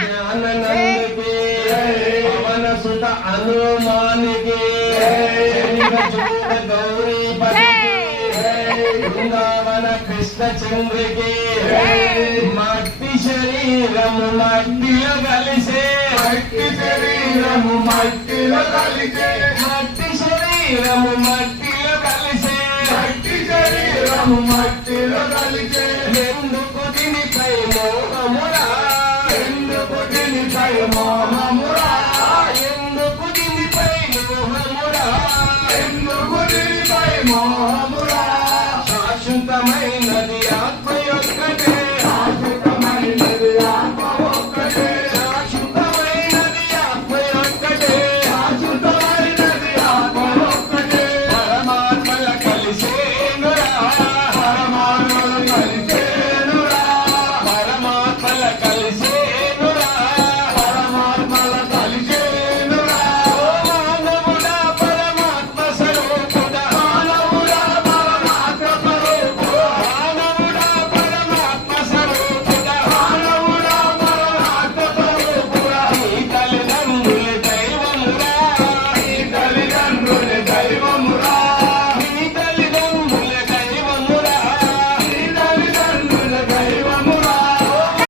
జ్ఞాననందకి పవన సుత హనుమానికి గౌరీపతి బృందావన కృష్ణచంద్రకి మట్టి శరీరము మట్టిలో కలిసే మట్టి శరీరము మట్టిలో కలిసే మట్టి శరీరము మట్టిలో కలిసే మట్టి శరీరము మట్టి